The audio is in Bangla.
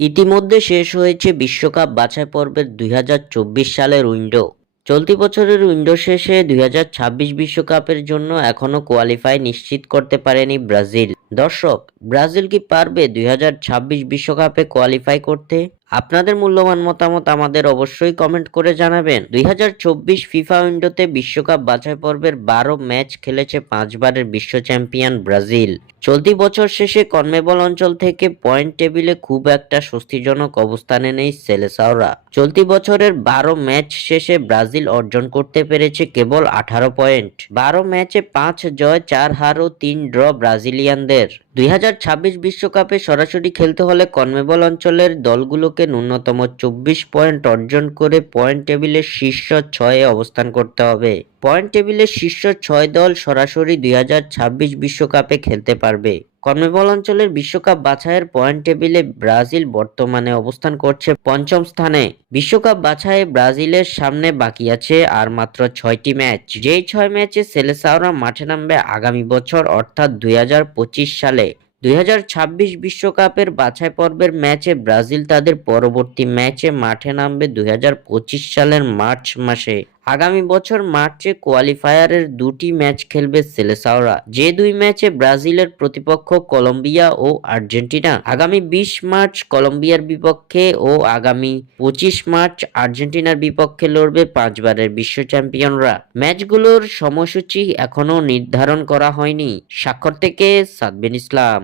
ইতিমধ্যে শেষ হয়েছে বিশ্বকাপ বাছাই পর্বের ২০২৪ সালের উইন্ডো। চলতি বছরের উইন্ডো শেষে ২০২৬ বিশ্বকাপের জন্য এখনও কোয়ালিফাই নিশ্চিত করতে পারেনি ব্রাজিল। দর্শক, ব্রাজিল কি পারবে ২০২৬ বিশ্বকাপে কোয়ালিফাই করতে? আপনাদের মূল্যবান মতামত আমাদের অবশ্যই কমেন্ট করে জানাবেন। ২০২৪ ফিফা উইন্ডোতে বিশ্বকাপ বাছাই পর্বের ১২ ম্যাচ খেলেছে ৫ বারের বিশ্ব চ্যাম্পিয়ন ব্রাজিল। চলতি বছর শেষে কনমেবল অঞ্চল থেকে পয়েন্ট টেবিলে খুব একটা স্বস্তিজনক অবস্থানে নেই সেলেসাওরা। চলতি বছরের ১২ ম্যাচ শেষে ব্রাজিল অর্জন করতে পেরেছে কেবল ১৮ পয়েন্ট। ১২ ম্যাচে ৫ জয়, ৪ হার ও ৩ ড্র ব্রাজিলিয়ানদের। ২০২৬ বিশ্বকাপে সরাসরি খেলতে হলে কনমেবল অঞ্চলের দলগুলোকে ন্যূনতম ২৪ পয়েন্ট অর্জন করে পয়েন্ট টেবিলের শীর্ষ ৬-এ অবস্থান করতে হবে। পয়েন্ট টেবিলের শীর্ষ ৬ দল সরাসরি ২০২৬ বিশ্বকাপে খেলতে পারবে। কনমেবল অঞ্চলের বিশ্বকাপ বাছাইয়ের পয়েন্ট টেবিলে ব্রাজিল বর্তমানে অবস্থান করছে পঞ্চম স্থানে। বিশ্বকাপ বাছাইয়ে ব্রাজিলের সামনে বাকি আছে আর মাত্র ৬টি ম্যাচ। যেই ৬ ম্যাচে সেলেসাওরা মাঠে নামবে আগামী বছর অর্থাৎ ২০২৫ সালে। ২০২৬ বিশ্বকাপের বাছাই পর্বের ম্যাচে ব্রাজিল তাদের পরবর্তী ম্যাচে মাঠে নামবে ২০২৫ সালের মার্চ মাসে। আগামী বছর মার্চে কোয়ালিফায়ারের ২টি ম্যাচ খেলবে সেলেসাওরা। যে ২ ম্যাচে ব্রাজিলের প্রতিপক্ষ কলম্বিয়া ও আর্জেন্টিনা। আগামী ২০ মার্চ কলম্বিয়ার বিপক্ষে ও আগামী ২৫ মার্চ আর্জেন্টিনার বিপক্ষে লড়বে ৫ বারের বিশ্ব চ্যাম্পিয়নরা। ম্যাচগুলোর সময়সূচি এখনও নির্ধারণ করা হয়নি। স্বাক্ষর থেকে সাদবিন ইসলাম।